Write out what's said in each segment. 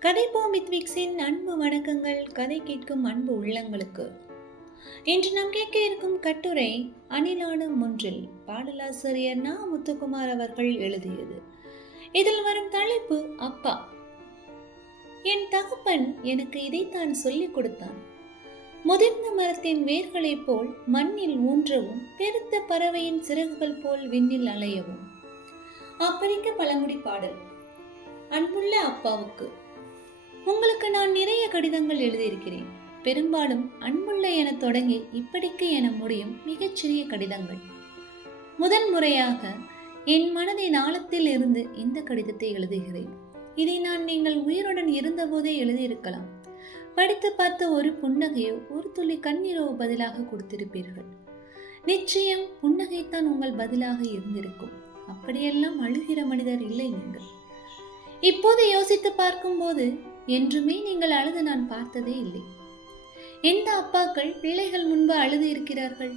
கதை மித்விக்ஸின் அன்பு வணக்கங்கள் கதை கேட்கும் அன்பு உள்ளங்களுக்கு. இன்று நாம் கேட்க இருக்கும் கட்டுரை அணிலாடும் ஒன்றில் பாடலாசிரியர் நா. முத்துக்குமார் அவர்கள் எழுதியது. இதில் வரும் தலைப்பு அப்பா. என் தகப்பன் எனக்கு இதைத்தான் சொல்லிக் கொடுத்தான். முதிர்ந்த மரத்தின் வேர்களைப் போல் மண்ணில் ஊன்றவும் பெருத்த பறவையின் சிறகுகள் போல் விண்ணில் அலையவும். ஆப்பிரிக்க பழங்குடி பாடல். அன்புள்ள அப்பாவுக்கு. உங்களுக்கு நான் நிறைய கடிதங்கள் எழுதியிருக்கிறேன். பெரும்பாலும் அன்புள்ள என தொடங்கி இப்படிக்கு என முடியும் மிகச்சிறிய கடிதங்கள். முதன் முறையாக என் மனதின் ஆழத்தில் இருந்து இந்த கடிதத்தை எழுதுகிறேன். இதை நான் நீங்கள் உயிருடன் இருந்தபோதே எழுதியிருக்கலாம். படித்து பார்த்த ஒரு புன்னகையோ ஒரு துளி கண்ணீரோ பதிலாக கொடுத்திருப்பீர்கள். நிச்சயம் புன்னகைத்தான் உங்கள் பதிலாக இருந்திருக்கும். அப்படியெல்லாம் அழுகிற மனிதர் இல்லை நீங்கள். இப்போது யோசித்து பார்க்கும்போது என்றுமே நீங்கள் அழுது நான் பார்த்ததே இல்லை. எந்த அப்பாக்கள் பிள்ளைகள் முன்பு அழுது இருக்கிறார்கள்?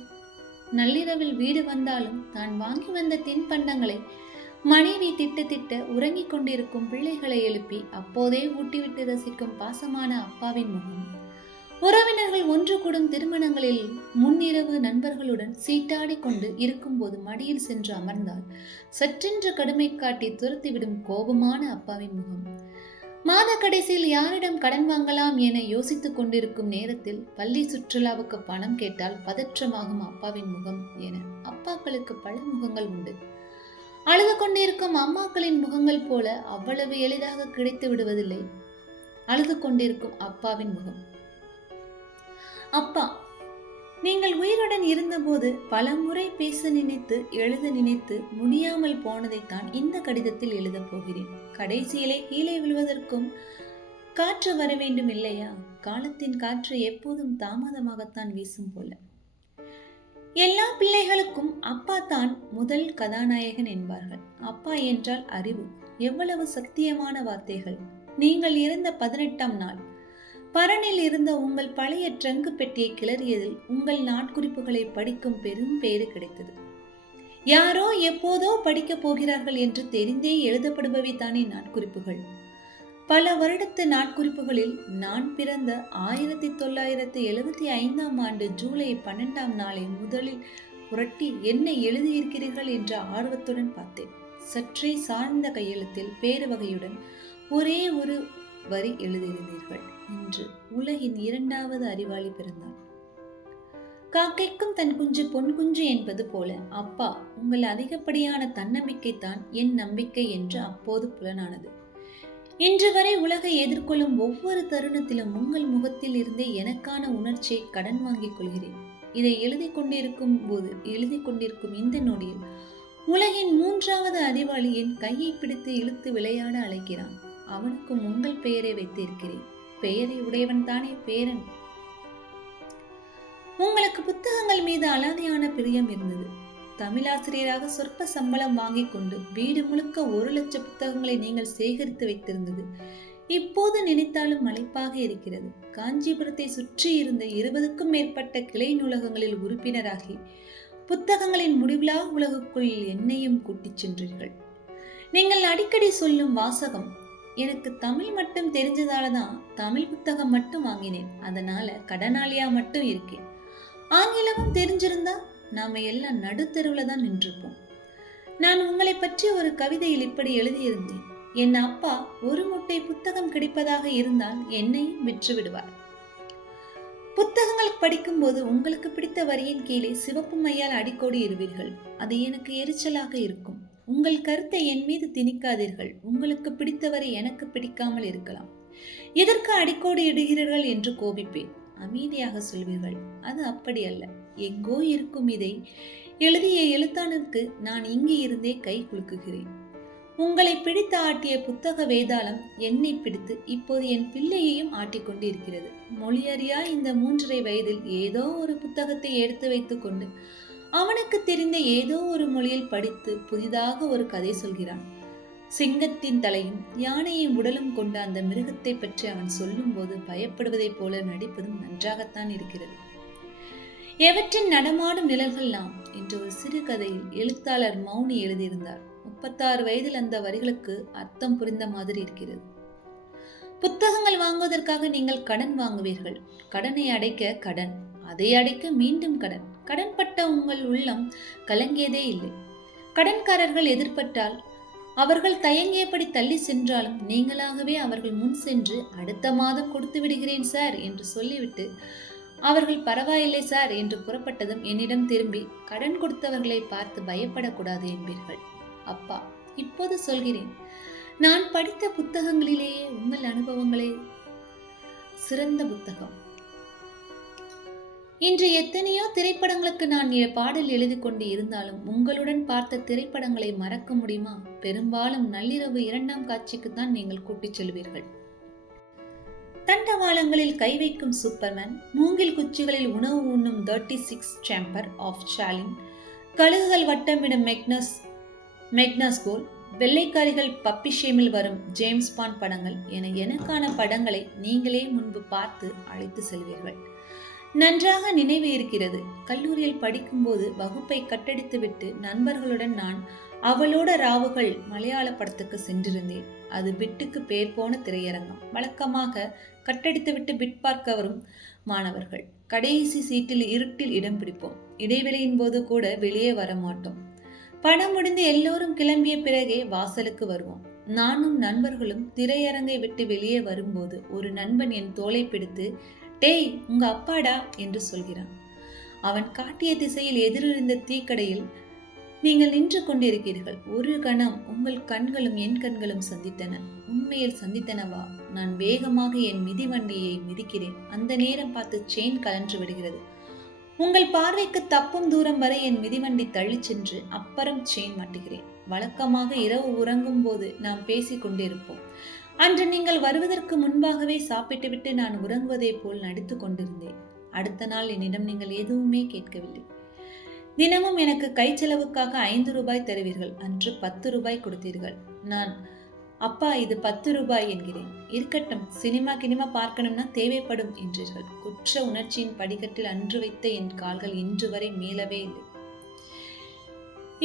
நள்ளிரவில் வீடு வந்தாலும் தான் வாங்கி வந்த தின்பண்டங்களை மனைவி திட்ட திட்ட உறங்கிக் கொண்டிருக்கும் பிள்ளைகளை எழுப்பி அப்போதே ஊட்டிவிட்டு ரசிக்கும் பாசமான அப்பாவின் முகம். உறவினர்கள் ஒன்று கூடும் திருமணங்களில் முன்னிரவு நண்பர்களுடன் சீட்டாடி கொண்டு இருக்கும்போது மடியில் சென்று அமர்ந்தால் சற்றென்று கடுமை காட்டி துரத்திவிடும் கோபமான அப்பாவின் முகம். மாத கடைசியில் யாரிடம் கடன் வாங்கலாம் என யோசித்துக் கொண்டிருக்கும் நேரத்தில் பள்ளி சுற்றுலாவுக்கு பணம் கேட்டால் பதற்றமாகும் அப்பாவின் முகம் என அப்பாக்களுக்கு பல முகங்கள் உண்டு. அழுது கொண்டிருக்கும் அம்மாக்களின் முகங்கள் போல அவ்வளவு எளிதாக கிடைத்து விடுவதில்லை. அழுது கொண்டிருக்கும் அப்பாவின் முகம். அப்பா நீங்கள் உயிருடன் இருந்தபோது பல முறை பேச நினைத்து எழுத நினைத்து முடியாமல் போனதைத்தான் இந்த கடிதத்தில் எழுதப் போகிறேன். கடைசியிலே கீழே விழுவதற்கும் காற்று வர வேண்டும் இல்லையா காலத்தின் காற்று எப்போதும் தாமதமாகத்தான் வீசும் போல. எல்லா பிள்ளைகளுக்கும் அப்பா தான் முதல் கதாநாயகன் என்பார்கள். அப்பா என்றால் அறிவு. எவ்வளவு சத்தியமான வார்த்தைகள். நீங்கள் இருந்த பதினெட்டாம் நாள். பரனில் இருந்த உங்கள் பழைய ட்ரங்கு பெட்டியை கிளறியதில் உங்கள் நாட்குறிப்புகளை படிக்கும் பெரும் பேறு கிடைத்தது. யாரோ எப்போதோ படிக்கப் போகிறார்கள் என்று தெரிந்தே எழுதப்படுபவை தானே நாட்குறிப்புகள். பல வருடத்து நாட்குறிப்புகளில் நான் பிறந்த ஆயிரத்தி தொள்ளாயிரத்தி எழுபத்தி ஐந்தாம் ஆண்டு ஜூலை பன்னெண்டாம் நாளை முதலில் புரட்டி என்ன எழுதியிருக்கிறீர்கள் என்ற ஆர்வத்துடன் பார்த்தேன். சற்றே சார்ந்த கையெழுத்தில் பேரு வகையுடன் ஒரே ஒரு வரி எழுதியிருந்தீர்கள். என்று உலகின் இரண்டாவது அறிவாளி பிறந்தார். காக்கைக்கும் தன் குஞ்சு பொன் குஞ்சு என்பது போல அப்பா உங்கள் அதிகப்படியான தன்னம்பிக்கை தான் என் நம்பிக்கை என்று அப்போது புலனானது. இன்று வரை உலகை எதிர்கொள்ளும் ஒவ்வொரு தருணத்திலும் உங்கள் முகத்தில் இருந்தே எனக்கான உணர்ச்சியை கடன் வாங்கிக் கொள்கிறேன். இதை எழுதி கொண்டிருக்கும் போது எழுதி கொண்டிருக்கும் இந்த நொடியில் உலகின் மூன்றாவது அறிவாளி என் கையை பிடித்து இழுத்து விளையாட அழைக்கிறான். அவனுக்கும் உங்கள் பெயரை வைத்திருக்கிறேன். பெயரை உடையவன் தானே பேரன். உங்களுக்கு புத்தகங்கள் மீது அலாதையான பிரியம் இருந்தது. தமிழாசிரியராக சொற்ப சம்பளம் வாங்கிக் கொண்டு வீடு முழுக்க ஒரு லட்சம் புத்தகங்களை நீங்கள் சேகரித்து வைத்திருந்தது. இப்போது நினைத்தாலும் மலைப்பாக இருக்கிறது. காஞ்சிபுரத்தை சுற்றி இருந்த இருபதுக்கும் மேற்பட்ட கிளை நூலகங்களில் உறுப்பினராகி புத்தகங்களின் முடிவிலா உலகுக்குள் என்னையும் கூட்டிச் சென்றீர்கள். நீங்கள் அடிக்கடி சொல்லும் வாசகம் எனக்கு தமிழ் மட்டும் தெரிஞ்சதால தான் தமிழ் புத்தகம் மட்டும் வாங்கினேன். அதனால கடனாளியா மட்டும் இருக்கேன். ஆங்கிலமும் தெரிஞ்சிருந்தா நாம எல்லாம் நடுத்தருவில் தான் நின்றுப்போம். நான் உங்களை பற்றி ஒரு கவிதையில் இப்படி எழுதியிருந்தேன். என் அப்பா ஒரு முட்டை புத்தகம் கிடைப்பதாக இருந்தால் என்னையும் விற்று விடுவார். புத்தகங்கள் படிக்கும்போது உங்களுக்கு பிடித்த வரியின் கீழே சிவப்பு மையால் அடிக்கோடி இருவீர்கள் அது எனக்கு எரிச்சலாக இருக்கும். உங்கள் கருத்தை என் மீது திணிக்காதீர்கள். உங்களுக்கு பிடித்தவரை எனக்கு பிடிக்காமல் இருக்கலாம். எதற்கு அடிக்கோடு இடுகிறீர்கள் என்று கோபிப்பேன். அமைதியாக சொல்வீர்கள். அது அப்படி அல்ல. எங்கோ இருக்கும் இதை எழுதிய எழுத்தாளருக்கு நான் இங்கே இருந்தே கை குலுக்குகிறேன். உங்களை பிடித்து ஆட்டிய புத்தக வேதாளம் என்னை பிடித்து இப்போது என் பிள்ளையையும் ஆட்டிக்கொண்டு இருக்கிறது மொழியறியா இந்த மூன்றரை வயதில் ஏதோ ஒரு புத்தகத்தை எடுத்து வைத்துக்கொண்டு அவனுக்கு தெரிந்த ஏதோ ஒரு மொழியில் படித்து புதிதாக ஒரு கதை சொல்கிறான். சிங்கத்தின் தலையும் யானையின் உடலும் கொண்ட அந்த மிருகத்தை பற்றி அவன் சொல்லும்போது பயப்படுவதைப் போல நடிப்பதும் நன்றாகத்தான் இருக்கிறது. எவற்றின் நடமாடும் நிழல்கள் நாம்? என்ற ஒரு சிறு கதையில் எழுத்தாளர் மௌனி எழுதியிருந்தார். முப்பத்தாறு வயதில் அந்த வரிகளுக்கு அர்த்தம் புரிந்த மாதிரி இருக்கிறது. புத்தகங்கள் வாங்குவதற்காக நீங்கள் கடன் வாங்குவீர்கள். கடனை அடைக்க கடன். அதை அடைக்க மீண்டும் கடன். கடன்பட்ட உங்கள் உள்ளம் கலங்கியதே இல்லை. கடன்காரர்கள் எதிர்பட்டால் அவர்கள் தயங்கியபடி தள்ளி சென்றாலும் நீங்களாகவே அவர்கள் முன் சென்று அடுத்த மாதம் கொடுத்து விடுகிறேன் சார் என்று சொல்லிவிட்டு அவர்கள் பரவாயில்லை சார் என்று புறப்பட்டதும் என்னிடம் திரும்பி கடன் கொடுத்தவர்களை பார்த்து பயப்படக்கூடாது என்பீர்கள். அப்பா இப்போது சொல்கிறேன். நான் படித்த புத்தகங்களிலேயே உங்கள் அனுபவங்களே சிறந்த புத்தகம். இன்று எத்தனையோ திரைப்படங்களுக்கு நான் என் பாடல் எழுதி கொண்டு இருந்தாலும் உங்களுடன் பார்த்த திரைப்படங்களை மறக்க முடியுமா? பெரும்பாலும் நள்ளிரவு இரண்டாம் காட்சிக்கு தான் நீங்கள் கூட்டிச் செல்வீர்கள். தண்டவாளங்களில் கை வைக்கும் சூப்பர்மேன் மூங்கில் குச்சிகளில் உணவு உண்ணும் thirty six chamber of Shaolin கழுகுகள் வட்டமிடும் மெக்னஸ் மெக்னஸ் கோல் வெள்ளைக்காரிகள் பப்பிஷேமில் வரும் ஜேம்ஸ் பாண்ட் படங்கள் என எனக்கான படங்களை நீங்களே முன்பு பார்த்து அழைத்து செல்வீர்கள். நன்றாக நினைவு இருக்கிறது. கல்லூரியில் படிக்கும்போது வகுப்பை கட்டடித்துவிட்டு நண்பர்களுடன் நான் அவளோட ராவுகள் மலையாள படத்துக்கு சென்றிருந்தேன். அது பிட்டுக்கு பேர் போன திரையரங்கம். வழக்கமாக கட்டடித்துவிட்டு பிட் பார்க்க வரும் மாணவர்கள். கடைசி சீட்டில் இருட்டில் இடம் பிடிப்போம். இடைவெளியின் போது கூட வெளியே வர மாட்டோம் பணம் முடிந்து எல்லோரும் கிளம்பிய பிறகே வாசலுக்கு வருவோம். நானும் நண்பர்களும் திரையரங்கை விட்டு வெளியே வரும்போது ஒரு நண்பன் என் தோலை பிடித்து டேய் உங்க அப்பாடா என்று சொல்கிறான். அவன் காட்டிய திசையில் எதிரிருந்த தீக்கடையில் நீங்கள் நின்று கொண்டிருக்கிறீர்கள். ஒரு கணம் உங்கள் கண்களும் என் கண்களும் சந்தித்தன. உண்மையில் சந்தித்தனவா? நான் வேகமாக என் மிதிவண்டியை மிதிக்கிறேன். அந்த நேரம் பார்த்து செயின் கலன்று விடுகிறது. உங்கள் பார்வைக்கு தப்பும் தூரம் வரை என் மிதிவண்டி தள்ளிச் சென்று அப்புறம் செயின் மாட்டுகிறேன். வழக்கமாக இரவு உறங்கும் போது நாம் பேசிக் கொண்டிருப்போம். அன்று நீங்கள் வருவதற்கு முன்பாகவே சாப்பிட்டுவிட்டு நான் உறங்குவதைப் போல் நடித்து கொண்டிருந்தேன். அடுத்த நாள் என்னிடம் நீங்கள் எதுவுமே கேட்கவில்லை. தினமும் எனக்கு கை செலவுக்காக ஐந்து ரூபாய் தருவீர்கள். அன்று பத்து ரூபாய் கொடுத்தீர்கள். நான் அப்பா இது பத்து ரூபாய் என்கிறேன். இருக்கட்டும் சினிமா கினிமா பார்க்கணும்னா தேவைப்படும் என்றீர்கள். குற்ற உணர்ச்சியின் படிக்கட்டில் அன்று வைத்த என் கால்கள் இன்று வரை மீளவே இல்லை.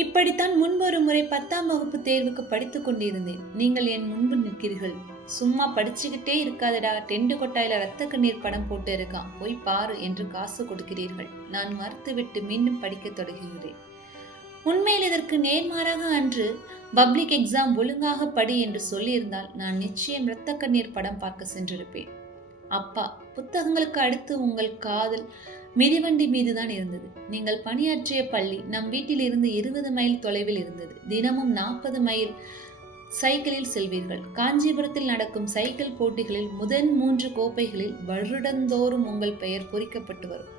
இப்படித்தான் முன்பொரு முறை பத்தாம் வகுப்பு தேர்வுக்கு படித்துக் கொண்டிருந்தேன். நீங்கள் என் முன்பு நிற்கிறீர்கள். சும்மா படிச்சுக்கிட்டே இருக்காதடா. டெண்டு கொட்டாயில ரத்த கண்ணீர் படம் போட்டு இருக்கான். போய் பாரு என்று காசு கொடுக்கிறீர்கள். நான் மறுத்துவிட்டு மீண்டும் படிக்கத் தொடங்குகிறேன். உண்மையில் இதற்கு நேர்மாறாக அன்று பப்ளிக் எக்ஸாம் ஒழுங்காக படி என்று சொல்லியிருந்தால் நான் நிச்சயம் இரத்த கண்ணீர் படம் பார்க்க சென்றிருப்பேன். அப்பா புத்தகங்களுக்கு அடுத்து உங்கள் காதல் மிதிவண்டி மீதுதான் இருந்தது. நீங்கள் பணியாற்றிய பள்ளி நம் வீட்டில் இருந்து இருபது மைல் தொலைவில் இருந்தது. தினமும் நாற்பது மைல் சைக்கிளில் செல்வீர்கள். காஞ்சிபுரத்தில் நடக்கும் சைக்கிள் போட்டிகளில் முதன் மூன்று கோப்பைகளில் வருடந்தோறும் உங்கள் பெயர் பொறிக்கப்பட்டு வரும்.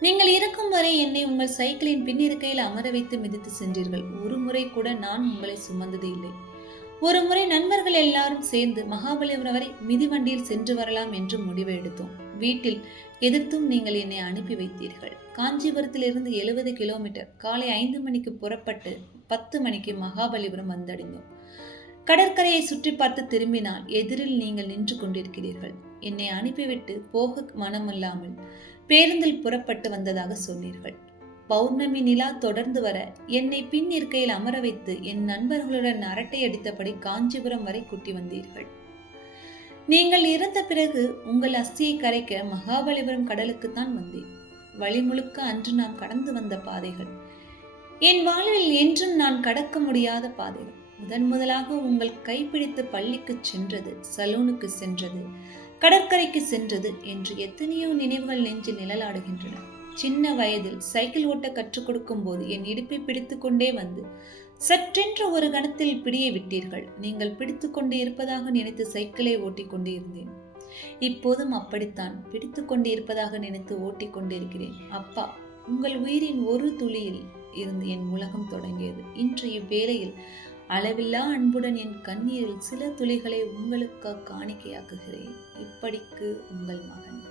நீங்கள் இருக்கும் வரை என்னை உங்கள் சைக்கிளின் பின்னிருக்கையில் அமர வைத்து மிதித்து சென்றீர்கள். ஒரு முறை கூட நான் உங்களை சுமந்தது இல்லை. ஒரு முறை நண்பர்கள் எல்லாரும் சேர்ந்து மகாபலிபுரம் வரை மிதிவண்டியில் சென்று வரலாம் என்று முடிவு எடுத்தோம். வீட்டில் எதிர்த்தும் நீங்கள் என்னை அனுப்பி வைத்தீர்கள். காஞ்சிபுரத்திலிருந்து எழுபது கிலோமீட்டர் காலை ஐந்து மணிக்கு புறப்பட்டு பத்து மணிக்கு மகாபலிபுரம் வந்தடைந்தோம். கடற்கரையை சுற்றி பார்த்து திரும்பினால் எதிரில் நீங்கள் நின்று கொண்டிருக்கிறீர்கள். என்னை அனுப்பிவிட்டு போக மனமில்லாமல் பேருந்தில் புறப்பட்டு வந்ததாக சொன்னீர்கள். பௌர்ணமி நிலா தொடர்ந்து வர என்னை பின் இருக்கையில் அமர வைத்து என் நண்பர்களுடன் அரட்டை அடித்தபடி காஞ்சிபுரம் வரை கூட்டி வந்தீர்கள். நீங்கள் இறந்த பிறகு உங்கள் அஸ்தியை கரைக்க மகாபலிபுரம் கடலுக்குத்தான் வந்தேன். வழி முழுக்க அன்று நாம் கடந்து வந்த பாதைகள். என் வாழ்வில் என்றும் நான் கடக்க முடியாத பாதைகள். முதன் முதலாக உங்கள் கைப்பிடித்து பள்ளிக்கு சென்றது சலூனுக்கு சென்றது கடற்கரைக்கு சென்றது என்று எத்தனையோ நினைவுகள் நெஞ்சில் நிழலாடுகின்றன. சின்ன வயதில் சைக்கிள் ஓட்ட கற்றுக் கொடுக்கும் போது என் இடுப்பை பிடித்து கொண்டே வந்து சற்றென்று ஒரு கணத்தில் பிடியை விட்டீர்கள். நீங்கள் பிடித்துக்கொண்டு இருப்பதாக நினைத்து சைக்கிளை ஓட்டி கொண்டு இருந்தேன். இப்போதும் அப்படித்தான். பிடித்து கொண்டு இருப்பதாக நினைத்து ஓட்டிக் கொண்டிருக்கிறேன். அப்பா உங்கள் உயிரின் ஒரு துளியில் இருந்து என் உலகம் தொடங்கியது. இன்று இவ்வேளையில் அளவில்லா அன்புடன் என் கண்ணீரில் சில துளிகளை உங்களுக்கு காணிக்கையாக்குகிறேன். இப்படிக்கு உங்கள் மகன்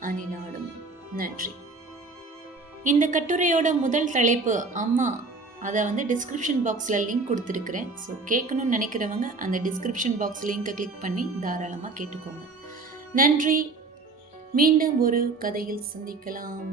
அணிநாடும் நன்றி. இந்த கட்டுரையோட முதல் தலைப்பு அம்மா அதை வந்து டிஸ்கிரிப்ஷன் பாக்ஸில் லிங்க் கொடுத்துருக்குறேன். ஸோ கேட்கணும்னு நினைக்கிறவங்க அந்த டிஸ்கிரிப்ஷன் பாக்ஸ் லிங்கை கிளிக் பண்ணி தாராளமாக கேட்டுக்கோங்க. நன்றி. மீண்டும் ஒரு கதையில் சந்திக்கலாம்.